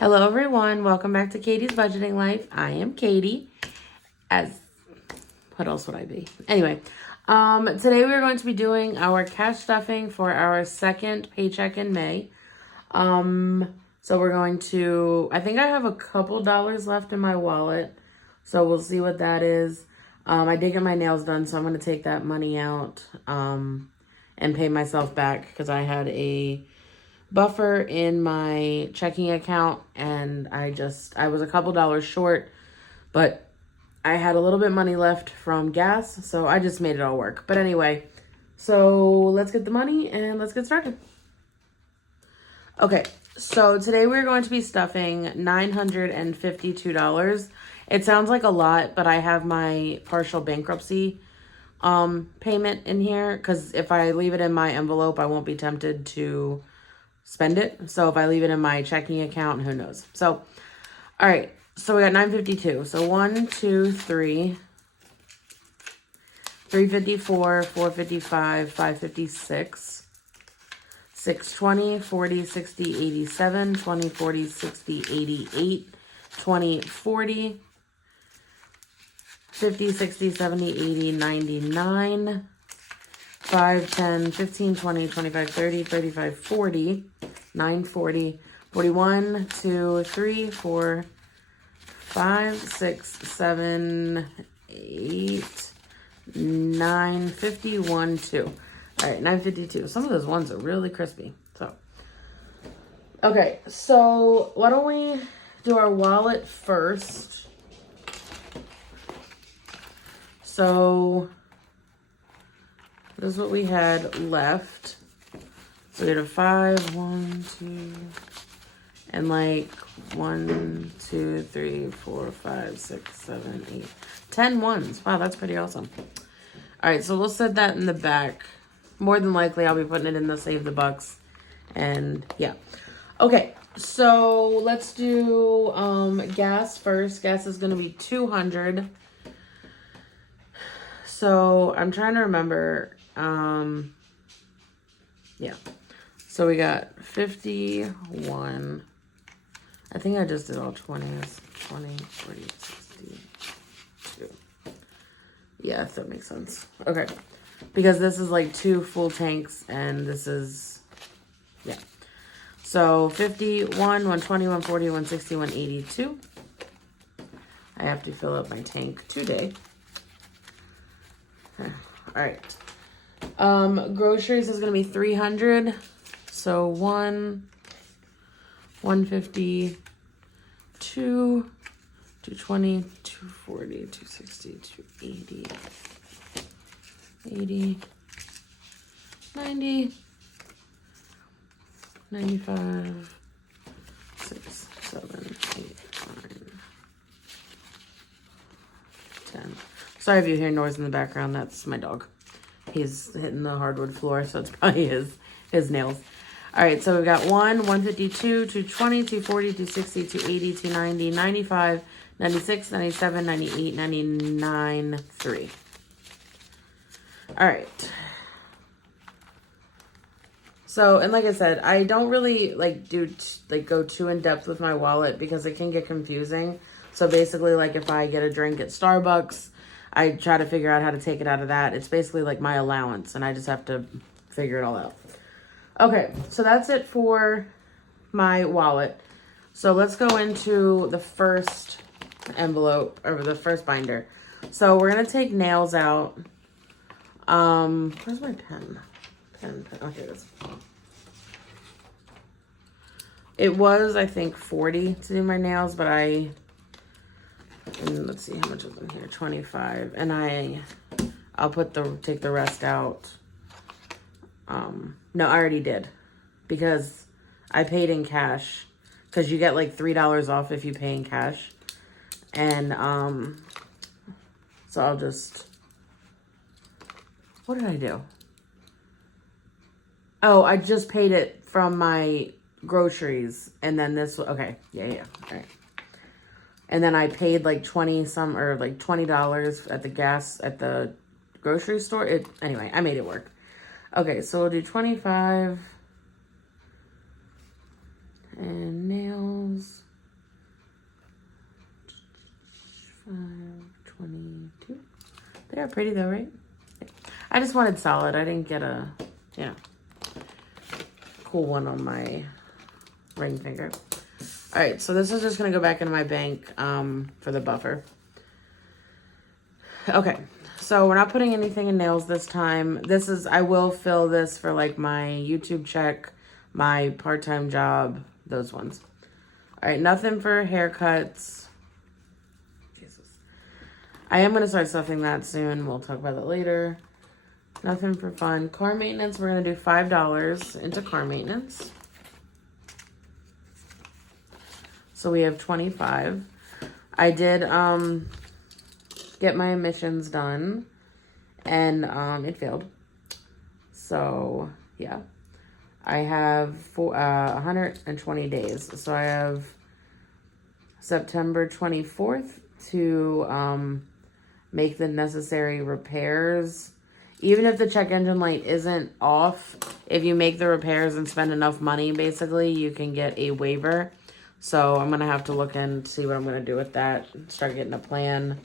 Hello everyone, welcome back to Katie's Budgeting Life. I am Katie. What else would I be? Anyway, today we're going to be doing our cash stuffing for our second paycheck in May. So we're going to, I think I have a couple dollars left in my wallet, so we'll see what that is. I did get my nails done, so I'm going to take that money out, and pay myself back because I had a buffer in my checking account and I was a couple dollars short, but I had a little bit money left from gas, so I just made it all work. But anyway, so let's get the money and let's get started. Okay, so today we're going to be stuffing $952. It sounds like a lot, but I have my partial bankruptcy payment in here because if I leave it in my envelope, I won't be tempted to spend it. So if I leave it in my checking account, who knows? So, all right. So we got 952. So 1, 2, 3, 354, 455, 556, 620, 40, 60, 87, 20, 40, 60, 88, 20, 40, 50, 60, 70, 80, 99, 5, 10, 15, 20, 25, 30, 35, 40, 940, 41, 2, 3, 4, 5, 6, 7, 8, 9, 51, 2. All right, 952. Some of those ones are really crispy. So, okay, so why don't we do our wallet first? So this is what we had left. So we had a 5, 1, 2, and like 1, 2, 3, 4, 5, 6, 7, 8, 10 ones. Wow, that's pretty awesome. All right, so we'll set that in the back. More than likely, I'll be putting it in the Save the Bucks. And yeah. Okay, so let's do gas first. Gas is going to be $200. So I'm trying to remember. Yeah. So we got 51. I think I just did all 20s. 20, 40, 62. Yeah, if that makes sense. Okay. Because this is like 2 full tanks and this is, yeah. So 51, 120, 140, 160, 182. I have to fill up my tank today. All right. Groceries is going to be 300. So 150, 220, 240, 260, 280, 80, 90, 95, 6, 7, 8, 9, 10. Sorry if you hear noise in the background. That's my dog. He's hitting the hardwood floor, so it's probably his nails. All right, so we've got 152, 220, 240, 260, 280, 290, 95, 96, 97, 98, 99, 3. All right. So, and like I said, I don't really go too in depth with my wallet because it can get confusing. So basically, like if I get a drink at Starbucks, I try to figure out how to take it out of that. It's basically like my allowance, and I just have to figure it all out. Okay, so that's it for my wallet. So let's go into the first envelope, or the first binder. So we're going to take nails out. Where's my pen? Okay, this. It was, I think, 40 to do my nails, but and let's see how much was in here, 25. And I'll take the rest out. No, I already did because I paid in cash because you get like $3 off if you pay in cash. And, so I'll just, what did I do? Oh, I just paid it from my groceries and then this, okay. Yeah. All right. And then I paid like $20 at the gas at the grocery store. Anyway, I made it work. Okay, so we'll do 25. And nails. 22. They are pretty though, right? I just wanted solid. I didn't get a, you know, cool one on my ring finger. All right, so this is just going to go back into my bank for the buffer. Okay, so we're not putting anything in nails this time. I will fill this for like my YouTube check, my part-time job, those ones. All right, nothing for haircuts. Jesus. I am going to start stuffing that soon. We'll talk about that later. Nothing for fun. Car maintenance, we're going to do $5 into car maintenance. So we have 25. I did get my emissions done, and it failed. So yeah, I have 120 days. So I have September 24th to make the necessary repairs. Even if the check engine light isn't off, if you make the repairs and spend enough money, basically, you can get a waiver. So I'm going to have to look and see what I'm going to do with that. Start getting a plan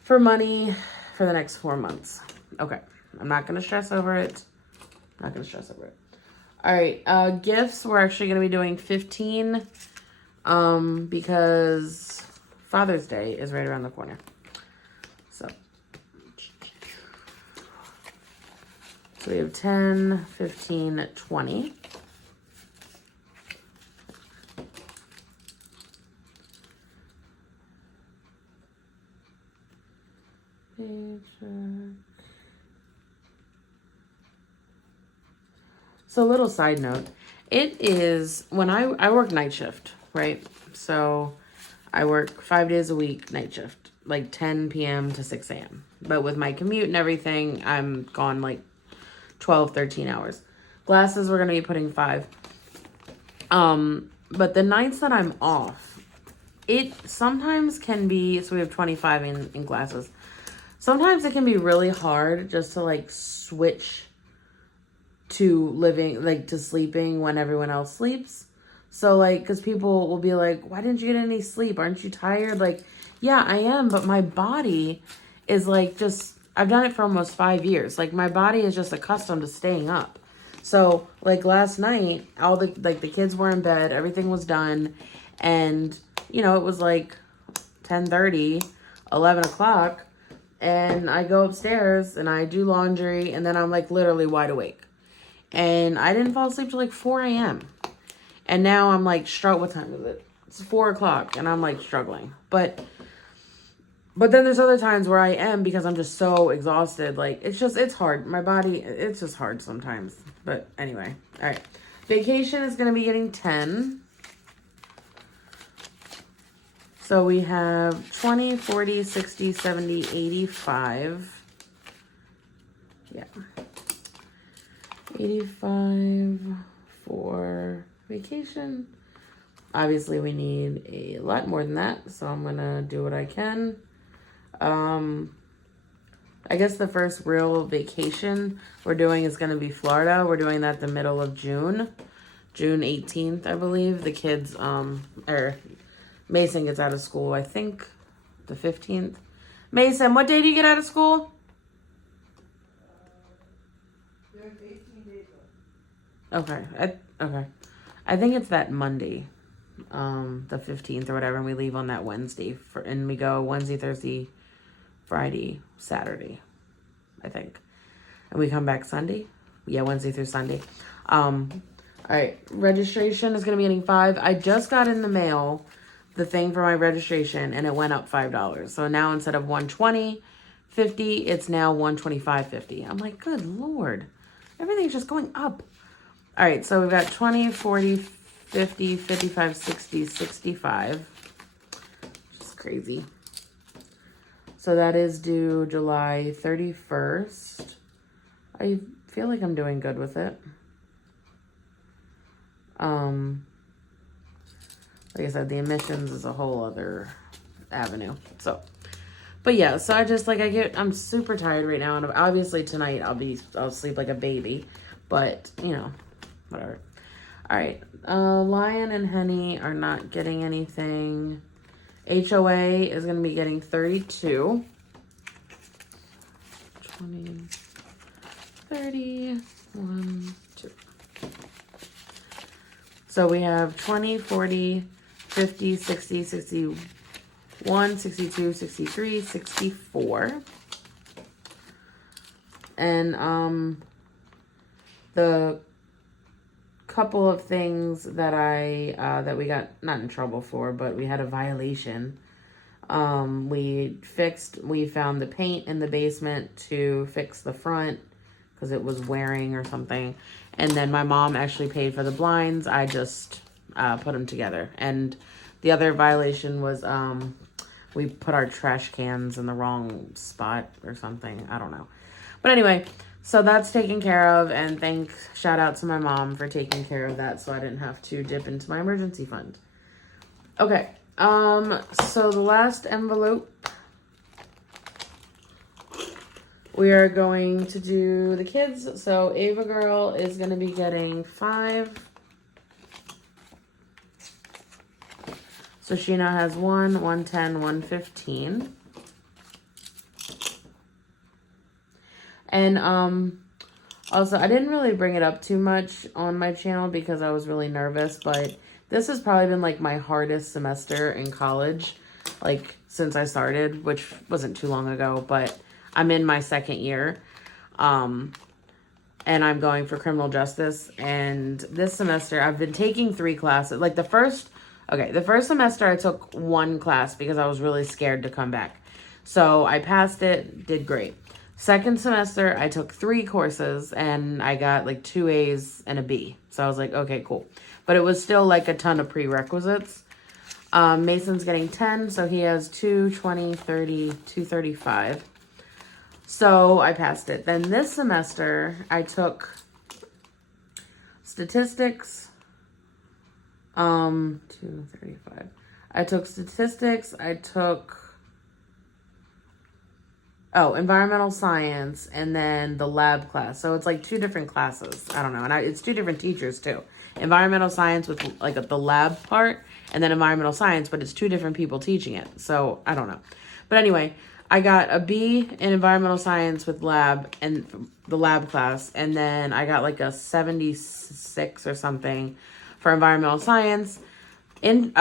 for money for the next 4 months. Okay. I'm not going to stress over it. All right. Gifts, we're actually going to be doing 15 because Father's Day is right around the corner. So we have 10, 15, 20. Paycheck. So a little side note. It is, when I work night shift, right? So I work 5 days a week, night shift, like 10 p.m. to 6 a.m. But with my commute and everything, I'm gone like 12, 13 hours. Glasses, we're going to be putting 5. But the nights that I'm off, it sometimes can be, so we have 25 in glasses. Sometimes it can be really hard just to like switch to living, like to sleeping when everyone else sleeps. So like, because people will be like, why didn't you get any sleep? Aren't you tired? Like, yeah, I am, but my body is like just, I've done it for almost 5 years. Like my body is just accustomed to staying up. So like last night, all the kids were in bed, everything was done. And you know, it was like 10:30, 11 o'clock. And I go upstairs and I do laundry and then I'm like literally wide awake. And I didn't fall asleep till like 4 a.m. And now I'm like, what time is it? It's 4 o'clock and I'm like struggling. But then there's other times where I am because I'm just so exhausted. Like, it's hard. My body, it's just hard sometimes. But anyway, all right. Vacation is going to be getting 10. So we have 20, 40, 60, 70, 85. Yeah. 85 for vacation. Obviously, we need a lot more than that. So I'm going to do what I can. I guess the first real vacation we're doing is going to be Florida. We're doing that the middle of June. June 18th, I believe. The kids, Mason gets out of school, I think, the 15th. Mason, what day do you get out of school? There's 18 days Okay. Okay. I think it's that Monday, the 15th or whatever, and we leave on that Wednesday. And we go Wednesday, Thursday, Friday, Saturday, I think. And we come back Sunday. Yeah, Wednesday through Sunday. All right. Registration is going to be getting 5. I just got in the mail the thing for my registration and it went up $5. So now instead of $120.50, it's now $125.50. I'm like, good Lord. Everything's just going up. All right. So we've got 20, 40, 50, 55, 60, 65. Just crazy. So that is due July 31st. I feel like I'm doing good with it. Like I said, the emissions is a whole other avenue. So, but yeah, so I'm super tired right now. And obviously tonight I'll sleep like a baby, but you know, whatever. All right. Lion and Henny are not getting anything. HOA is going to be getting 32. 20, 30, 1, 2. So we have 20, 40, 50, 60, 61, 62, 63, 64. And the couple of things that that we got not in trouble for, but we had a violation. We found the paint in the basement to fix the front because it was wearing or something. And then my mom actually paid for the blinds. I just put them together. And the other violation was we put our trash cans in the wrong spot or something. I don't know. But anyway, so that's taken care of. And shout out to my mom for taking care of that so I didn't have to dip into my emergency fund. Okay. So the last envelope, we are going to do the kids. So Ava girl is going to be getting 5. So she now has 1, 110, 115. And also, I didn't really bring it up too much on my channel because I was really nervous, but this has probably been like my hardest semester in college, like since I started, which wasn't too long ago, but I'm in my second year. And I'm going for criminal justice. And this semester I've been taking 3 classes. Like the first semester I took 1 class because I was really scared to come back. So I passed it, did great. Second semester, I took 3 courses and I got like 2 A's and a B. So I was like, okay, cool. But it was still like a ton of prerequisites. Mason's getting 10, so he has 2, 20, 30, 235. So I passed it. Then this semester, I took statistics. 235. I took statistics. I took environmental science, and then the lab class. So it's like 2 different classes. I don't know. And it's 2 different teachers too. Environmental science with like the lab part, and then environmental science, but it's 2 different people teaching it. So I don't know. But anyway, I got a B in environmental science with lab and the lab class. And then I got like a 76 or something for environmental science. In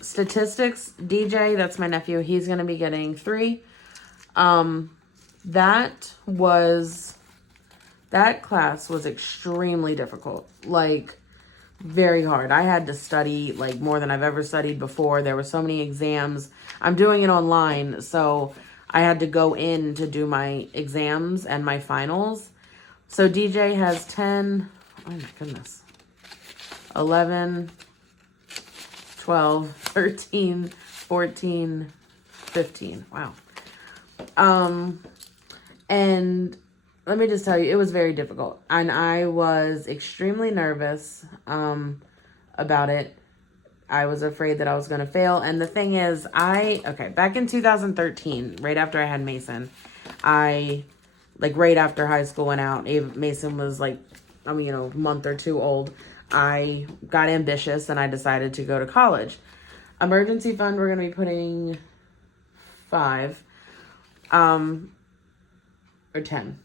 statistics, DJ, that's my nephew. He's going to be getting 3. That class was extremely difficult, like very hard. I had to study like more than I've ever studied before. There were so many exams. I'm doing it online, so I had to go in to do my exams and my finals. So DJ has 10, oh my goodness, 11, 12, 13, 14, 15. Wow. And let me just tell you, it was very difficult. And I was extremely nervous, about it. I was afraid that I was going to fail. And the thing is, back in 2013, right after I had Mason, right after high school went out, Mason was like, a month or 2 old. I got ambitious and I decided to go to college. Emergency fund, we're going to be putting 5. Or 10.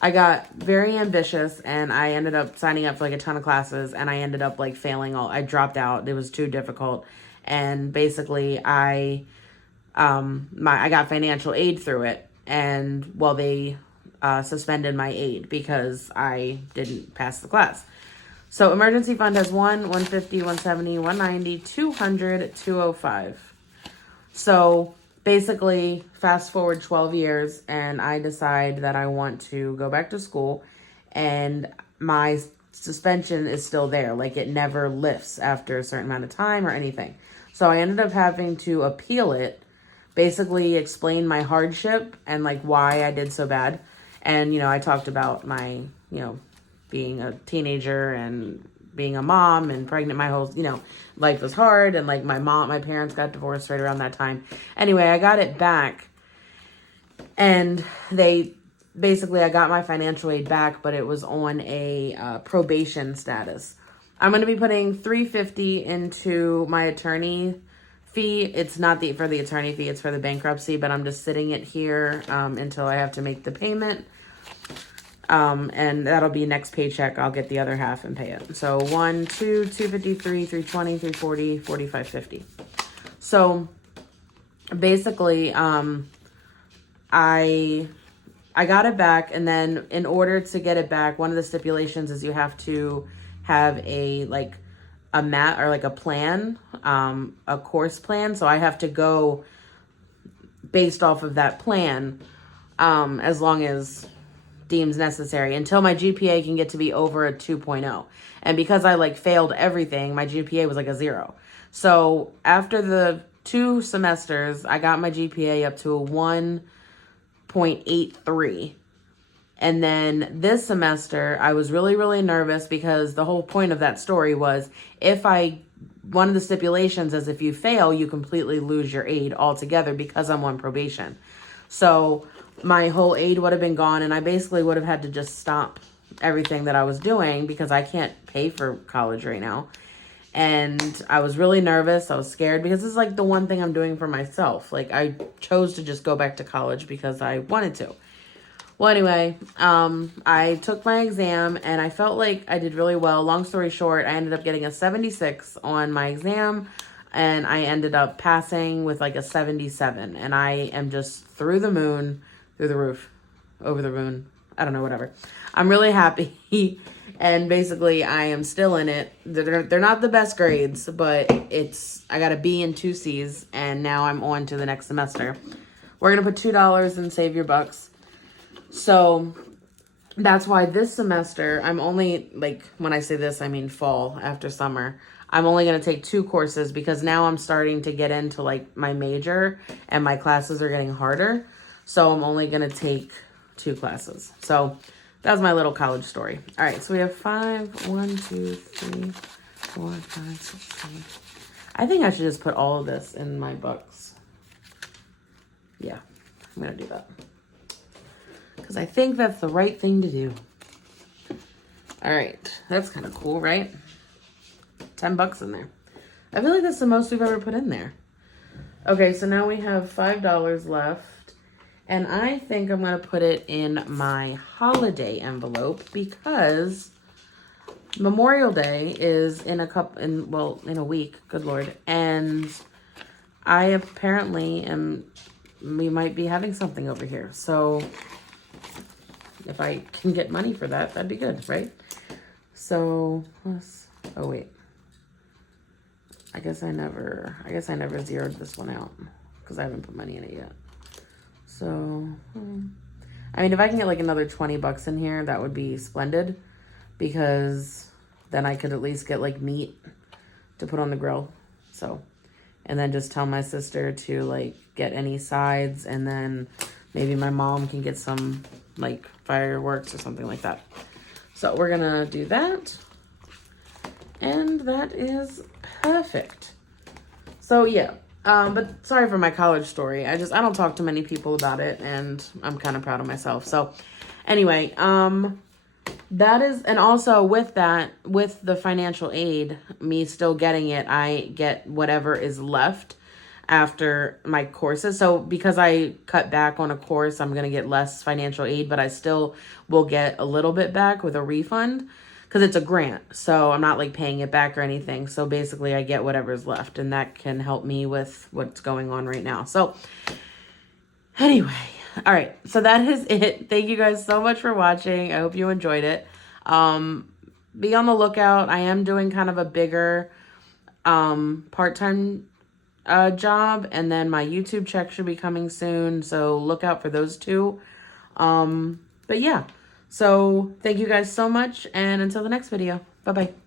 I got very ambitious and I ended up signing up for like a ton of classes and I ended up like failing I dropped out. It was too difficult. And basically I got financial aid through it. And they suspended my aid because I didn't pass the class. So emergency fund has 1, 150, 170, 190, 200, 205. So basically, fast forward 12 years, and I decide that I want to go back to school, and my suspension is still there. Like, it never lifts after a certain amount of time or anything. So I ended up having to appeal it, basically explain my hardship and, like, why I did so bad. And, I talked about my, being a teenager and being a mom and pregnant. My whole, life was hard. And like my parents got divorced right around that time. Anyway, I got it back and I got my financial aid back, but it was on a probation status. I'm going to be putting $350 into my attorney fee. It's not for the attorney fee, it's for the bankruptcy, but I'm just sitting it here until I have to make the payment. And that'll be next paycheck. I'll get the other half and pay it. So 1, 2, 253, 320, 340, 45.50. So basically, I got it back, and then in order to get it back, one of the stipulations is you have to have a mat or like a plan, a course plan. So I have to go based off of that plan, as long as deems necessary, until my GPA can get to be over a 2.0. And because I failed everything, my GPA was a 0. So after the 2 semesters, I got my GPA up to a 1.83. And then this semester, I was really, really nervous because the whole point of that story was one of the stipulations is if you fail, you completely lose your aid altogether because I'm on probation. So my whole aid would have been gone, and I basically would have had to just stop everything that I was doing because I can't pay for college right now. And I was really nervous. I was scared because this is the one thing I'm doing for myself. I chose to just go back to college because I wanted to. Well, anyway, I took my exam and I felt like I did really well. Long story short, I ended up getting a 76 on my exam, and I ended up passing with a 77. And I am just through the moon, through the roof, over the moon. I don't know, whatever. I'm really happy. And basically, I am still in it. They're not the best grades, but I got a B and 2 C's, and now I'm on to the next semester. We're going to put $2 in Save Your Bucks. So that's why this semester, I'm only, when I say this, I mean fall, after summer. I'm only going to take 2 courses because now I'm starting to get into my major, and my classes are getting harder. So I'm only going to take 2 classes. So that's my little college story. All right, so we have 5, 1, 2, 3, 4, 5, 6, 7. I think I should just put all of this in my bucks. Yeah, I'm going to do that. Because I think that's the right thing to do. All right, that's kind of cool, right? $10 in there. I feel like that's the most we've ever put in there. Okay, so now we have $5 left. And I think I'm going to put it in my holiday envelope because Memorial Day is in a week, good Lord. And I apparently we might be having something over here. So if I can get money for that, that'd be good, right? So, oh wait. I guess I never zeroed this one out because I haven't put money in it yet. So, I mean, if I can get another $20 in here, that would be splendid, because then I could at least get meat to put on the grill. So, and then just tell my sister to get any sides, and then maybe my mom can get some fireworks or something like that. So we're gonna do that, and that is perfect. So yeah. But sorry for my college story. I don't talk to many people about it, and I'm kind of proud of myself. So anyway, that is, and also with the financial aid, me still getting it, I get whatever is left after my courses. So because I cut back on a course, I'm going to get less financial aid, but I still will get a little bit back with a refund. Because it's a grant, so I'm not paying it back or anything. So basically I get whatever's left, and that can help me with what's going on right now. So anyway, all right, so that is it. Thank you guys so much for watching. I hope you enjoyed it. Be on the lookout. I am doing kind of a bigger part-time job, and then my YouTube check should be coming soon. So look out for those 2. But yeah. So thank you guys so much, and until the next video, bye-bye.